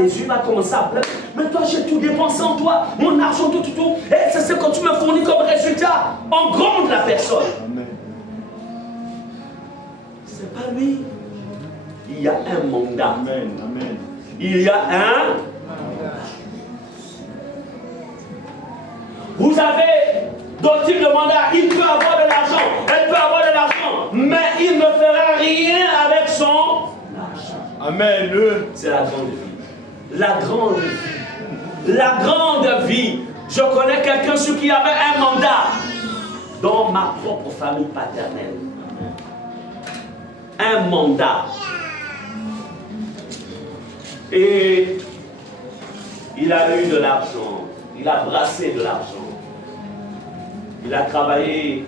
les yeux, il va commencer à pleurer. Mais toi, j'ai tout dépensé en toi, mon argent, tout. Et c'est ce que tu me fournis comme résultat. On gronde la personne. Amen. C'est pas lui. Il y a un mandat. Amen. Amen. Il y a un. Vous avez d'autres types de mandats. Il peut avoir de l'argent. Elle peut avoir de l'argent. Mais il ne fera rien avec son argent. Amen. C'est la grande vie. La grande vie. La grande vie. Je connais quelqu'un sur qui avait un mandat dans ma propre famille paternelle. Un mandat. Et il a eu de l'argent. Il a brassé de l'argent. Il a travaillé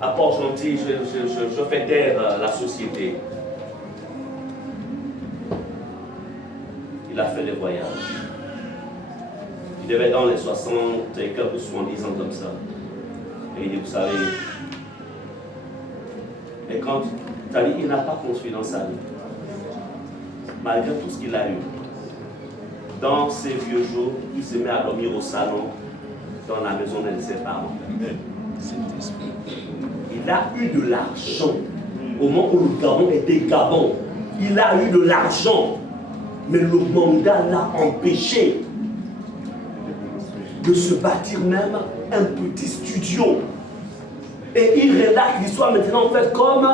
à Port-Gentil. Je fais taire la société. Il a fait les voyages. Il devait dans les 60 et quelques 70 ans comme ça. Et il dit, vous savez, et quand il n'a pas construit dans sa vie, malgré tout ce qu'il a eu, dans ses vieux jours, il se met à dormir au salon, dans la maison de ses parents. Il a eu de l'argent. Au moment où le Gabon était Gabon, il a eu de l'argent. Mais le mandat l'a empêché de se bâtir même un petit studio. Et il relate l'histoire maintenant en fait comme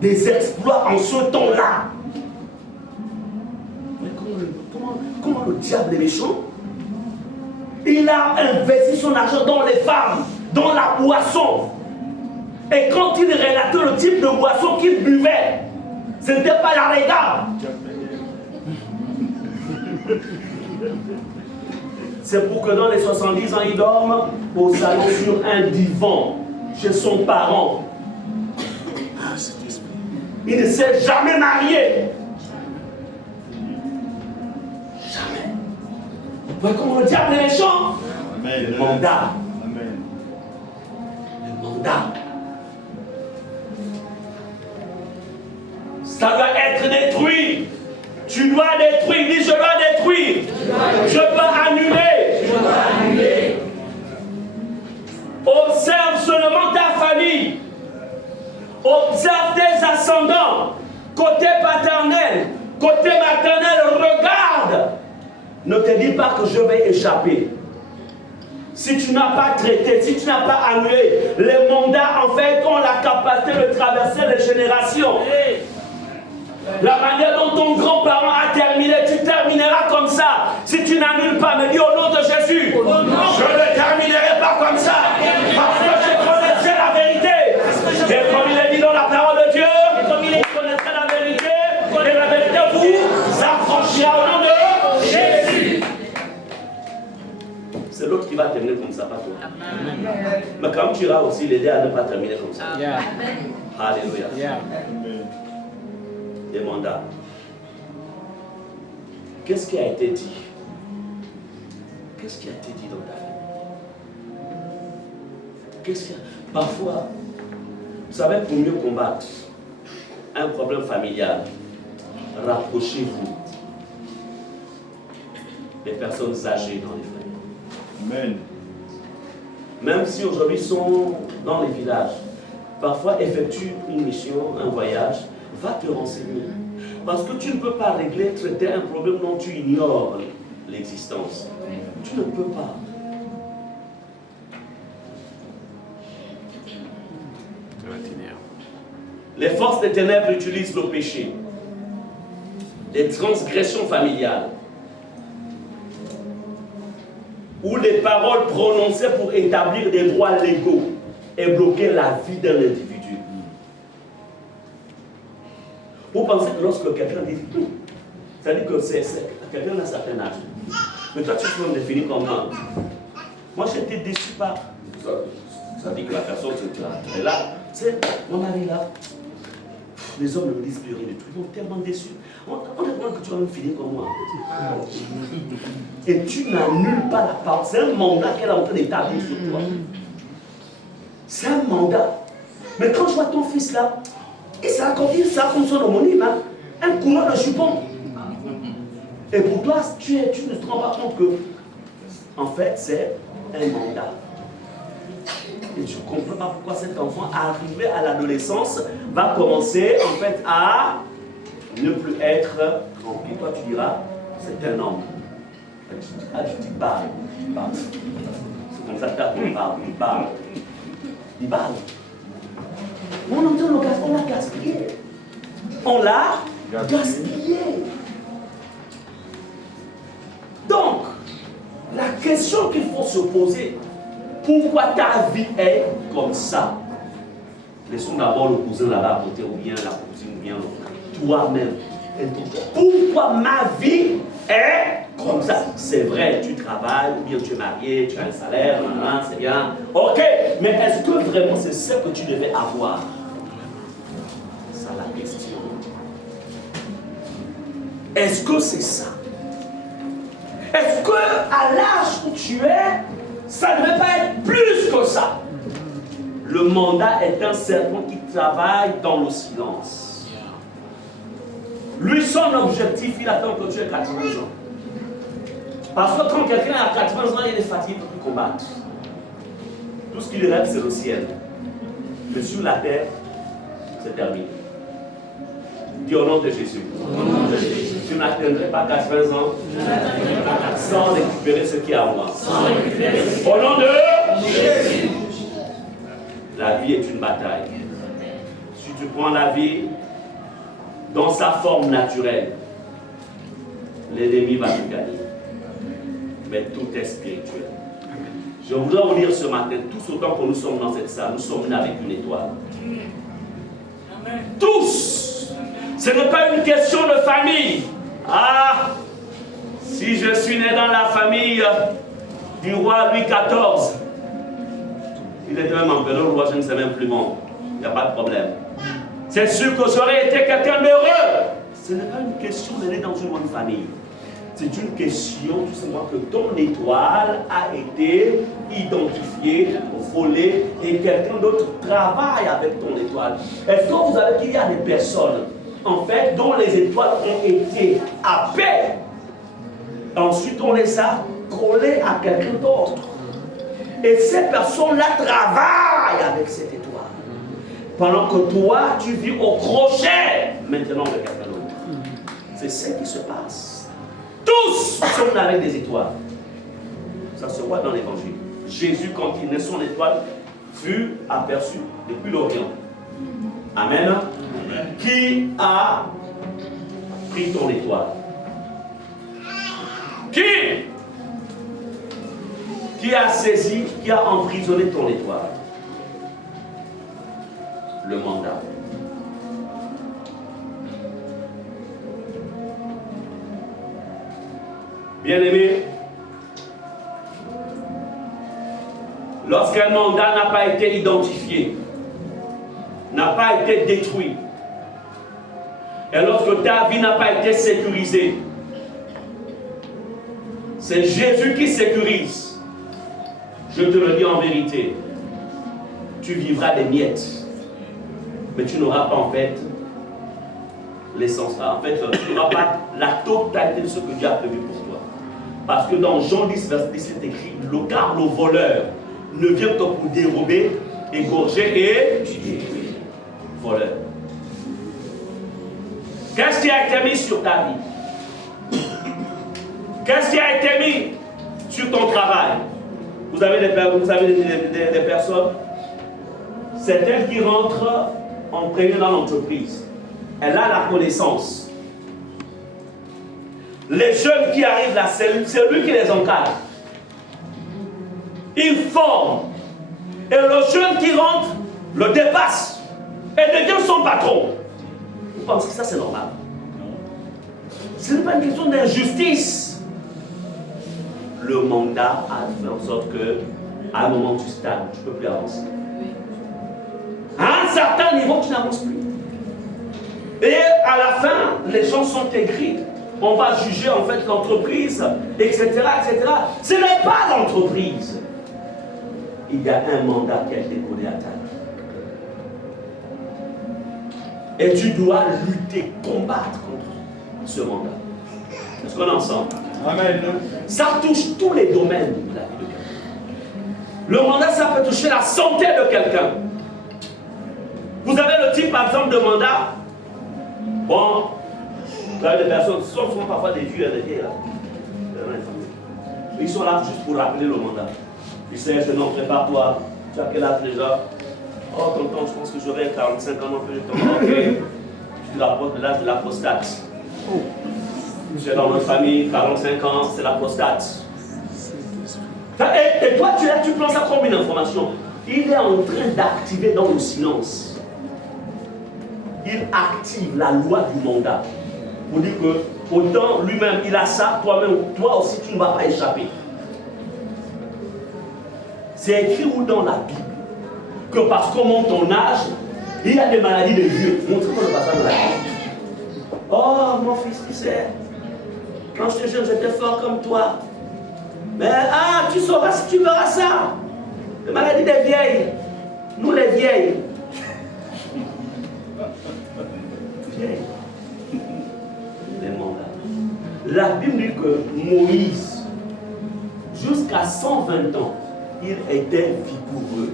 des exploits en ce temps-là. Mais comment le diable est méchant? Il a investi son argent dans les femmes, dans la boisson. Et quand il relatait le type de boisson qu'il buvait, ce n'était pas la Rega. C'est pour que dans les 70 ans, il dorme au salon sur un divan, chez son parent. Il ne s'est jamais marié. Jamais. Vous voyez comment le diable est méchant? Le mandat. Amen. Le mandat. Ça doit être détruit. Tu dois détruire. Dis, je dois détruire. Je peux annuler. Observe seulement ta famille. Observe tes ascendants. Côté paternel, côté maternel, regarde. Ne te dis pas que je vais échapper. Si tu n'as pas traité, si tu n'as pas annulé, les mandats en fait ont la capacité de traverser les générations. La manière dont ton grand-parent a terminé, tu termineras comme ça. Si tu n'annules pas, me dis au nom de Jésus, je ne terminerai pas comme ça. Parce que je connaîtrai la vérité. Et comme il est dit dans la parole de Dieu, vous connaîtrez la vérité, et la vérité vous affranchira au nom de Jésus. C'est l'autre qui va terminer comme ça, pas toi. Mais quand tu iras aussi l'aider à ne pas terminer comme ça. Alléluia. Des mandats. Qu'est-ce qui a été dit? Qu'est-ce qui a été dit dans ta vie? Parfois, vous savez, pour mieux combattre un problème familial, rapprochez-vous des personnes âgées dans les familles. Amen. Même si aujourd'hui ils sont dans les villages, parfois effectue une mission, un voyage, va te renseigner. Parce que tu ne peux pas régler, traiter un problème dont tu ignores l'existence. Tu ne peux pas. Les forces des ténèbres utilisent le péché, les transgressions familiales, ou les paroles prononcées pour établir des droits légaux et bloquer la vie d'un individu. Vous pensez que lorsque quelqu'un dit tout, c'est-à-dire que quelqu'un d'un certain âge, mais toi tu peux me définir comme moi. Moi j'étais déçu par ça dit que la personne est là, c'est mon mari là. Les hommes ne me disent plus rien du tout, ils sont tellement déçus. On demande que tu vas me finir comme moi. Et tu n'annules pas la parole. C'est un mandat qu'elle est en train d'établir sur toi. C'est un mandat. Mais quand je vois ton fils là, il s'est comme son homonyme, hein, un coureur de jupon. Et pour toi, tu ne te rends pas compte que, en fait, c'est un mandat. Et tu ne comprends pas pourquoi cet enfant, arrivé à l'adolescence, va commencer, en fait, à ne plus être rempli. Toi, tu diras, c'est un homme. Tu dis, parle. C'est comme ça que tu as il parle. On l'a gaspillé. On l'a gaspillé. Donc, la question qu'il faut se poser, pourquoi ta vie est comme ça? Laissons d'abord le cousin là-bas à côté, ou bien la cousine, ou bien toi-même. Pourquoi ma vie est comme ça? C'est vrai, tu travailles, ou bien tu es marié, tu as un salaire, c'est bien. Ok, mais est-ce que vraiment c'est ce que tu devais avoir? C'est la question. Est-ce que c'est ça? Est-ce que à l'âge où tu es, ça ne devait pas être plus que ça? Le mandat est un serpent qui travaille dans le silence. Lui, son objectif, il attend que tu aies 80 ans. Parce que quand quelqu'un a 80 ans, il est fatigué, il ne peut plus combattre. Tout ce qu'il rêve, c'est le ciel. Mais sur la terre, c'est terminé. Dis au nom de Jésus. Tu n'atteindrais pas 80 ans sans récupérer ce qui est en moi. Au nom de Jésus. La vie est une bataille. Si tu prends la vie dans sa forme naturelle, l'ennemi va te gagner. Mais tout est spirituel. Je voudrais vous dire ce matin, tous autant que nous sommes dans cette salle, nous sommes nés avec une étoile. Tous! Ce n'est pas une question de famille. Ah! Si je suis né dans la famille du roi Louis XIV, il était même empereur, le roi, je ne sais même plus bon. Il n'y a pas de problème. C'est sûr que j'aurais été quelqu'un d'heureux. Ce n'est pas une question d'aller dans une bonne famille. C'est une question tout simplement que ton étoile a été identifiée, volée, et quelqu'un d'autre travaille avec ton étoile. Est-ce que vous savez qu'il y a des personnes, en fait, dont les étoiles ont été happées? Ensuite, on les a collées à quelqu'un d'autre. Et ces personnes-là travaillent avec cette étoile. Pendant que toi, tu vis au crochet maintenant de quelqu'un d'autre. C'est ce qui se passe. Tous sont avec des étoiles. Ça se voit dans l'évangile. Jésus, quand il naît, son étoile fut aperçue depuis l'Orient. Amen. Amen. Qui a pris ton étoile? Qui a saisi, qui a emprisonné ton étoile? Le mandat. Bien-aimé, lorsqu'un mandat n'a pas été identifié, n'a pas été détruit, et lorsque ta vie n'a pas été sécurisée, c'est Jésus qui sécurise. Je te le dis en vérité, tu vivras des miettes, mais tu n'auras pas en fait l'essence. En fait, tu n'auras pas la totalité de ce que Dieu a prévu pour toi. Parce que dans Jean 10, verset 10, c'est écrit, car le voleur ne vient que pour dérober, égorger et tuer. Voleur. Qu'est-ce qui a été mis sur ta vie? Qu'est-ce qui a été mis sur ton travail? Vous avez des personnes, c'est elle qui rentre en premier dans l'entreprise. Elle a la connaissance. Les jeunes qui arrivent là, c'est lui qui les encadre. Il forme. Et le jeune qui rentre le dépasse et devient son patron. Vous pensez que ça c'est normal? Ce n'est pas une question d'injustice. Le mandat a fait en sorte que, à un moment, tu stagnes, tu ne peux plus avancer. À un certain niveau, tu n'avances plus. Et à la fin, les gens sont aigris. On va juger en fait l'entreprise, etc., etc. Ce n'est pas l'entreprise. Il y a un mandat qui a été donné à ta vie. Et tu dois lutter, combattre contre ce mandat. Est-ce qu'on est ensemble? Amen. Ça touche tous les domaines de la vie de quelqu'un. Le mandat, ça peut toucher la santé de quelqu'un. Vous avez le type, par exemple, de mandat. Bon, vous avez des personnes qui sont souvent parfois des vieux et des vieilles là. Ils sont là juste pour rappeler le mandat. Ils disent, non, prépare-toi. Tu as quel âge déjà? Oh, tonton, je pense que j'aurai 45 ans, non plus de temps. Ok. Tu rapportes l'âge de la prostate. C'est dans notre famille, 45 ans, c'est la prostate. Et toi, tu prends ça comme une information. Il est en train d'activer dans le silence. Il active la loi du mandat. Pour dire que autant lui-même il a ça, toi aussi tu ne vas pas échapper. C'est écrit où dans la Bible que parce qu'on monte ton âge, il y a des maladies de vieux. Montre-moi le passage de la Bible. Oh mon fils, tu sais, quand j'étais jeune, j'étais fort comme toi. Mais tu sauras si tu verras ça. Les maladies des vieilles. Nous les vieilles. Vieilles. Les mandats. La Bible dit que Moïse, jusqu'à 120 ans, il était vigoureux.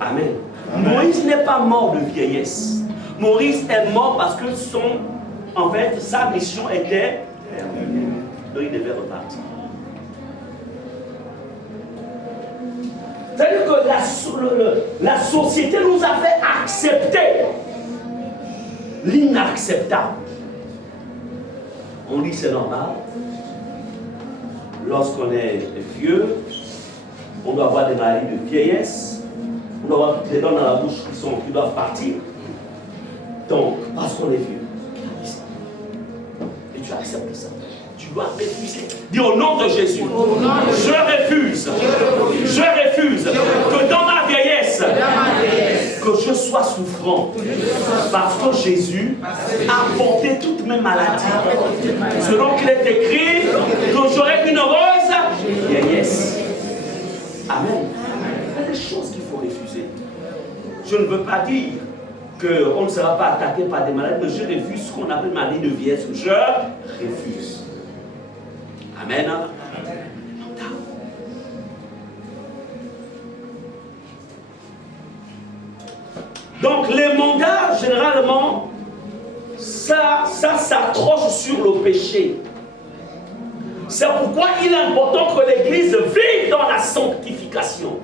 Amen. Amen. Moïse n'est pas mort de vieillesse. Moïse est mort parce que sa mission était terminée. Donc il devait repartir. C'est-à-dire que la société nous a fait accepter l'inacceptable. On dit c'est normal. Lorsqu'on est vieux, on doit avoir des maladies de vieillesse. On doit avoir toutes les dents dans la bouche qui doivent partir. Donc, parce qu'on est vieux, et tu acceptes ça. Tu dois refuser. Dis au nom de Jésus, je refuse que dans ma vieillesse, que je sois souffrant. Parce que Jésus a porté toutes mes maladies. Selon qu'il est écrit que j'aurai une heureuse vieillesse. Amen. Il y a des choses qu'il faut refuser. Je ne veux pas dire qu'on ne sera pas attaqué par des maladies, mais je refuse ce qu'on appelle maladie de vieillesse. Je refuse. Amen. Donc les mandats, généralement, ça s'accroche sur le péché. C'est pourquoi il est important que l'Église vive dans la sanctification.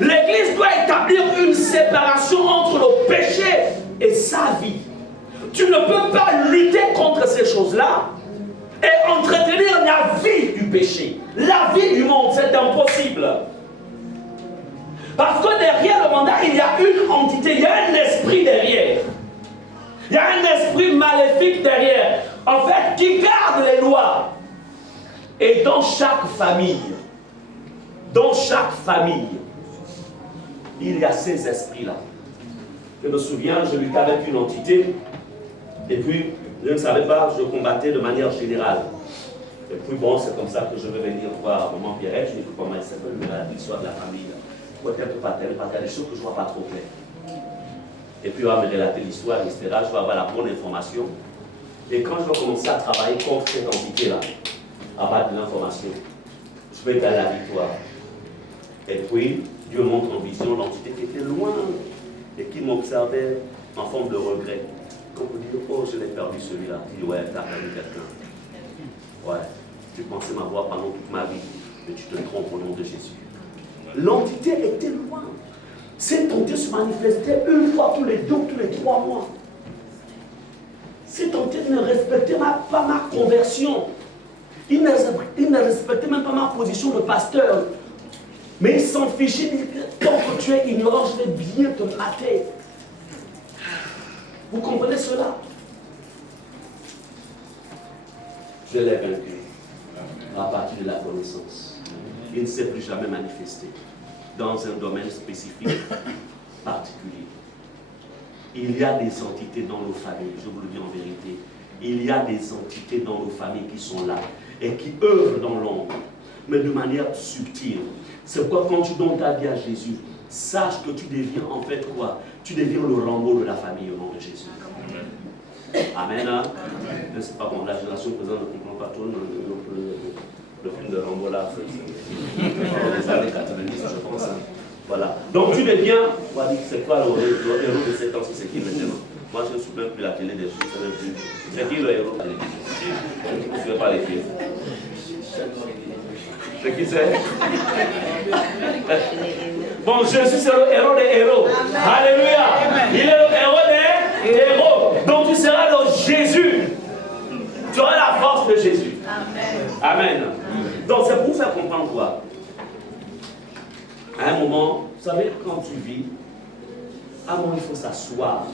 L'Église doit établir une séparation entre le péché et sa vie. Tu ne peux pas lutter contre ces choses-là et entretenir la vie du péché. La vie du monde, c'est impossible. Parce que derrière le mandat, il y a une entité, il y a un esprit derrière. Il y a un esprit maléfique derrière, en fait, qui garde les lois. Et dans chaque famille, il y a ces esprits-là. Je me souviens, je luttais avec une entité, et puis, je ne savais pas, je combattais de manière générale. Et puis bon, c'est comme ça que je vais venir voir maman Pierrette, je ne sais pas comment elle s'appelle, mais l'histoire de la famille. Peut-être pas telle, parce qu'il y a des choses que je ne vois pas trop claires. Et puis, on va me relater l'histoire, etc. Je vais avoir la bonne information. Et quand je vais commencer à travailler contre cette entité-là, à partir de l'information, je vais gagner la victoire. Et puis, Dieu montre en vision l'entité qui était loin et qui m'observait en forme de regret. Quand vous dites, oh, je l'ai perdu celui-là, il dit, ouais, tu as perdu quelqu'un. Ouais, tu pensais m'avoir pendant toute ma vie, mais tu te trompes au nom de Jésus. L'entité était loin. Cette entité se manifestait une fois tous les 2 ou tous les 3 mois. Cette entité ne respectait pas ma conversion. Il ne respectait même pas ma position de pasteur. Mais il s'en fichait. Il disait, tant que tu es ignorant, je vais bien te mater. Vous comprenez cela? Je l'ai vaincu à partir de la connaissance. Il ne s'est plus jamais manifesté dans un domaine spécifique particulier. Il y a des entités dans nos familles, je vous le dis en vérité. Il y a des entités dans nos familles qui sont là et qui œuvrent dans l'ombre, mais de manière subtile. C'est pourquoi quand tu donnes ta vie à Jésus, sache que tu deviens en fait quoi? Tu deviens le Rambo de la famille au nom de Jésus. Amen. Hein? Je ne sais pas comment la génération présente ne comprend pas trop le film de Rambo là. Les années 90, je pense. Hein? Voilà. Donc tu deviens, on va dire, c'est quoi le héros de cette temps, c'est qui maintenant? Moi je ne suis même plus la télé des choses, c'est qui le héros de la télévision? Je ne sais pas les films. C'est qui c'est? Bon, Jésus c'est le héros des héros. Alléluia. Il est le héros des héros. Donc tu seras le Jésus. Tu auras la force de Jésus. Amen. Donc c'est pour vous faire comprendre quoi? À un moment, vous savez, quand tu vis, à un moment il faut s'asseoir.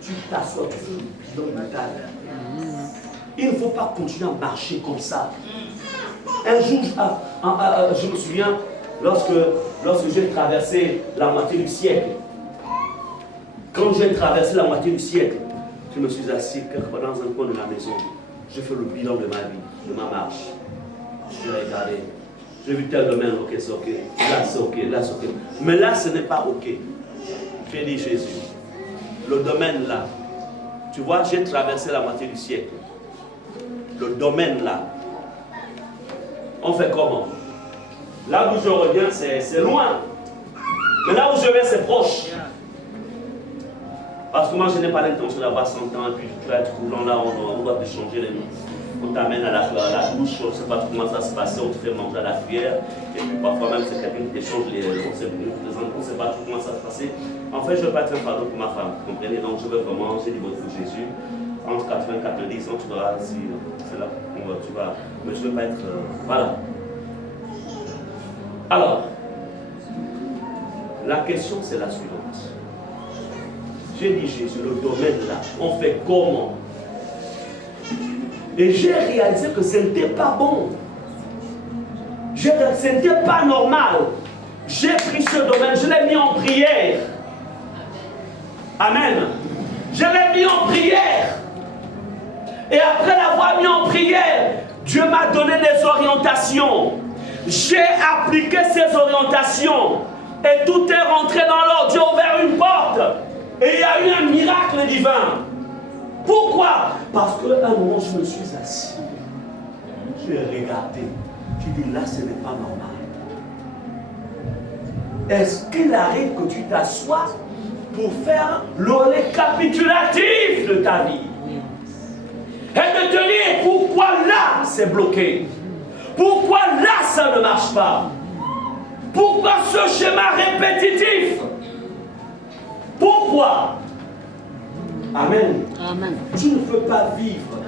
Tu t'assois, tu fais le bilan mental. Il ne faut pas continuer à marcher comme ça. Un jour, je me souviens, lorsque j'ai traversé la moitié du siècle, quand j'ai traversé la moitié du siècle, je me suis assis quelque part dans un coin de la maison. J'ai fait le bilan de ma vie, de ma marche. J'ai regardé. J'ai vu tel domaine, ok, c'est ok. Là, c'est ok, là, c'est ok. Mais là, ce n'est pas ok. J'ai dit Jésus. Le domaine là, tu vois, j'ai traversé la moitié du siècle. Le domaine là, on fait comment? Là où je reviens, c'est loin. Mais là où je vais, c'est proche. Parce que moi, je n'ai pas l'intention d'avoir 100 ans et puis tu vas être coulant là, on doit te changer les noms. On t'amène à la douche, on ne sait pas comment ça se passe, on te fait manger à la cuillère. Et puis parfois même, c'est quelqu'un qui t'échange les enfants, on ne sait pas comment ça se passe. En fait, je ne veux pas être un fardeau pour ma femme, vous comprenez? Donc je veux vraiment, j'ai dit pour Jésus, entre 80 et 90 ans, tu verras si c'est là où tu vas. Mais je ne veux pas être. Voilà. Alors, la question c'est la suivante. J'ai dit Jésus, le domaine là, on fait comment? Et j'ai réalisé que ce n'était pas bon. Ce n'était pas normal. J'ai pris ce domaine, je l'ai mis en prière. Amen. Je l'ai mis en prière. Et après l'avoir mis en prière, Dieu m'a donné des orientations. J'ai appliqué ces orientations. Et tout est rentré dans l'ordre. Dieu a ouvert une porte. Et il y a eu un miracle divin. Pourquoi? Parce qu'à un moment, je me suis assis. J'ai regardé. J'ai dit, là, ce n'est pas normal. Est-ce qu'il arrive que tu t'assoies pour faire le récapitulatif de ta vie? Et de te dire pourquoi là, c'est bloqué? Pourquoi là, ça ne marche pas? Pourquoi ce schéma répétitif? Pourquoi? Amen. Amen. Tu ne peux pas vivre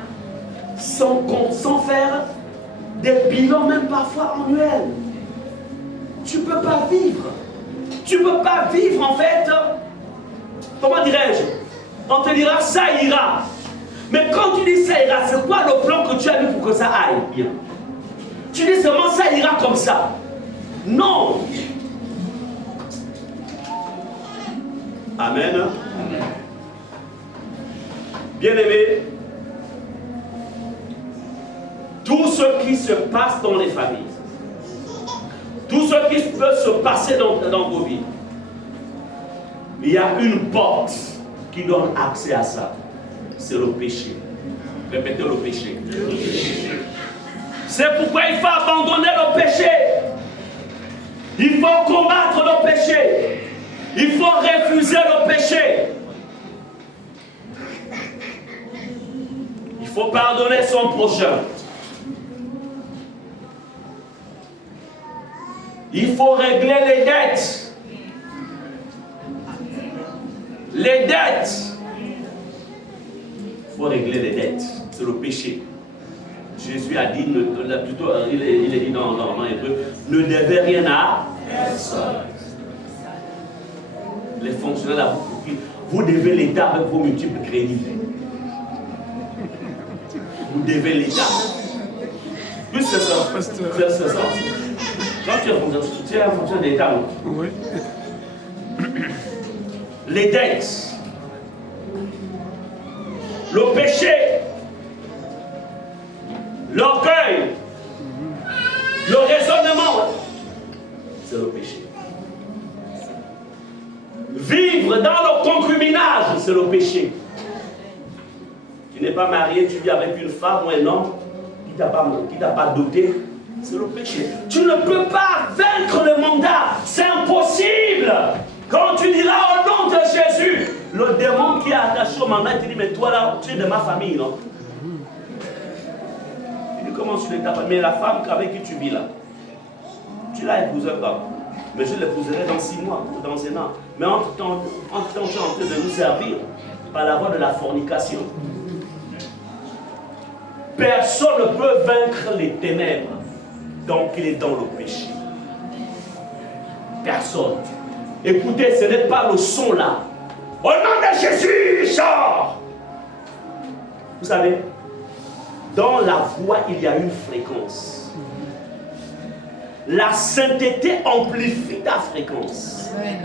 sans faire des bilans, même parfois annuels. Tu ne peux pas vivre. Tu ne peux pas vivre en fait. Comment dirais-je? On te dira ça ira. Mais quand tu dis ça ira, c'est quoi le plan que tu as mis pour que ça aille bien? Tu dis seulement ça ira comme ça. Non. Amen. Amen. Bien-aimés, tout ce qui se passe dans les familles, tout ce qui peut se passer dans vos vies, il y a une porte qui donne accès à ça. C'est le péché. Répétez le péché. C'est pourquoi il faut abandonner le péché. Il faut combattre le péché. Il faut refuser le péché. Il faut pardonner son prochain. Il faut régler les dettes. Les dettes. Il faut régler les dettes. C'est le péché. Jésus a dit, plutôt, il est dit dans l'hébreu, ne devez rien à personne. Les fonctionnaires, vous devez l'État avec vos multiples crédits. Vous devez l'État. Plus c'est ça. C'est ça. Quand tu es un fonctionnaire d'État, oui. Les dettes, le péché, l'orgueil, le raisonnement, c'est le péché. Vivre dans le concubinage, c'est le péché. pas marié, tu vis avec une femme ou un homme qui t'a pas doté, c'est le péché. Tu ne peux pas vaincre le mandat, c'est impossible. Quand tu diras au nom de Jésus, le démon qui est attaché au mandat, il te dit, mais toi là, tu es de ma famille, non? Il dit, comment tu es ta famille? Mais la femme avec qui tu vis là, tu l'as épousée pas. Mais je l'épouserai dans 6 mois ou dans 1 an. Mais entre-temps, tu es en train de nous servir par la voie de la fornication. Personne ne peut vaincre les ténèbres. Donc il est dans le péché. Personne. Écoutez, ce n'est pas le son là. Au nom de Jésus, sort. Vous savez, dans la voix, il y a une fréquence. La sainteté amplifie ta fréquence. Amen.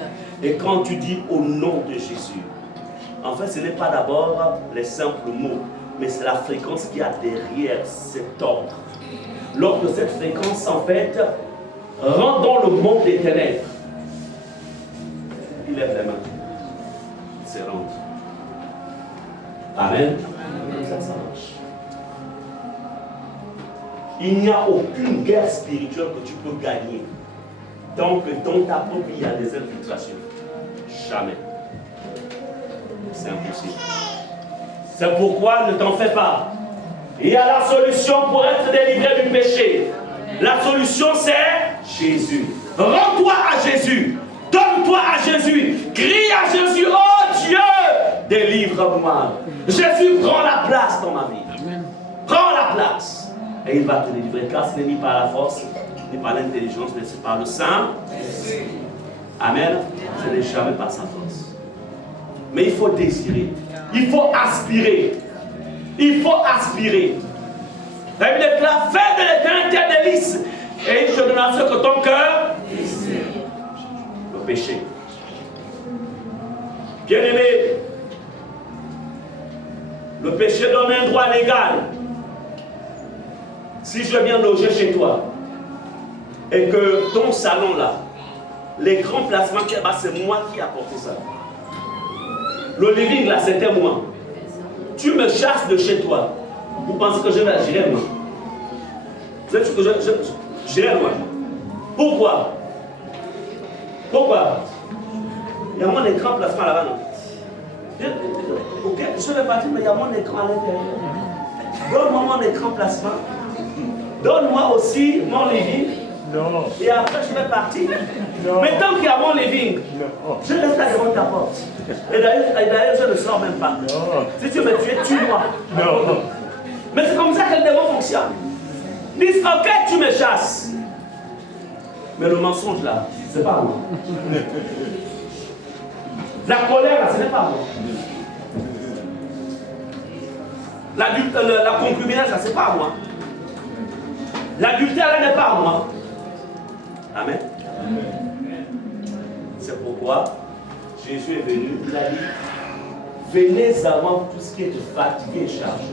Et quand tu dis au nom de Jésus, en fait, ce n'est pas d'abord les simples mots, mais c'est la fréquence qui a derrière cet ordre. Lorsque cette fréquence, en fait, rentre dans le monde des ténèbres, il lève les mains. Il se rentre. Amen. Comme ça marche. Il n'y a aucune guerre spirituelle que tu peux gagner tant que dans ta propre vie il y a des infiltrations. Jamais. C'est impossible. C'est pourquoi ne t'en fais pas. Il y a la solution pour être délivré du péché. La solution c'est Jésus. Rends-toi à Jésus. Donne-toi à Jésus. Crie à Jésus. Oh Dieu, délivre-moi. Jésus prend la place dans ma vie. Prends la place. Et il va te délivrer, car ce n'est ni par la force, ni par l'intelligence, mais c'est par le Saint. Amen. Ce n'est jamais par sa force. Mais il faut désirer. Il faut aspirer. Il faut aspirer. La Bible déclare, fais de l'éternité tes délices, et il te donnera ce que ton cœur désire. Le péché. Bien-aimé, le péché donne un droit légal. Si je viens loger chez toi et que ton salon là, les grands placements qu'il y a, c'est moi qui ai apporté ça. Le living là, c'était moi. Tu me chasses de chez toi. Vous pensez que je vais gérer moi? Vous êtes sûr que je gère moi? Pourquoi? Pourquoi? Il y a mon écran placement là-bas, non? Ok, je vais partir, mais il y a mon écran à l'intérieur. Donne-moi mon écran placement. Donne-moi aussi mon living. Non. Et après, je vais partir. Non. Mais tant qu'il y a mon living, non, je reste là devant ta porte. Et d'ailleurs, je ne sors même pas. Non. Si tu me tues, tue-moi. Non. Mais c'est comme ça que le démon fonctionne. Ils disent, ok, tu me chasses. Mais le mensonge là, c'est pas moi. La colère là, ce n'est pas moi. La concubinage là, c'est pas moi. L'adultère là n'est pas moi. Amen. C'est pourquoi Jésus est venu, il a dit, venez avant tout ce qui est fatigué et chargé.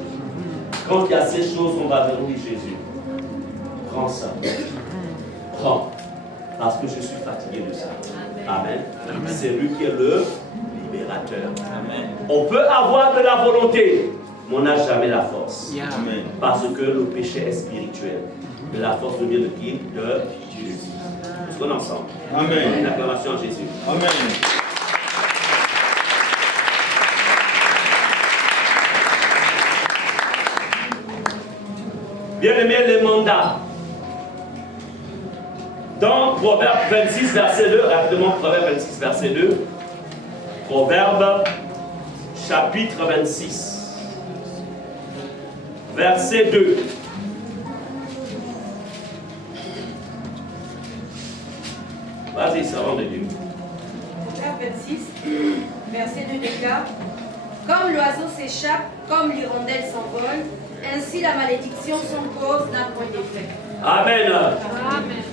Quand il y a ces choses, on va vers lui, Jésus. Prends ça. Prends. Parce que je suis fatigué de ça. Amen. Amen. C'est lui qui est le libérateur. Amen. On peut avoir de la volonté, mais on n'a jamais la force. Yeah. Amen. Parce que le péché est spirituel. Mais la force vient de qui? De Jésus. Nous sommes ensemble. Amen. Une acclamation à Jésus. Amen. Bien-aimé, les mandats. Dans Proverbe 26, verset 2, rapidement, Proverbe 26, verset 2. Proverbe, chapitre 26, verset 2. Vas-y, servant de Dieu. Proverbe 26, verset 2 déclare, comme l'oiseau s'échappe, comme l'hirondelle s'envole, ainsi la malédiction sans cause n'a point d'effet. Amen. Amen.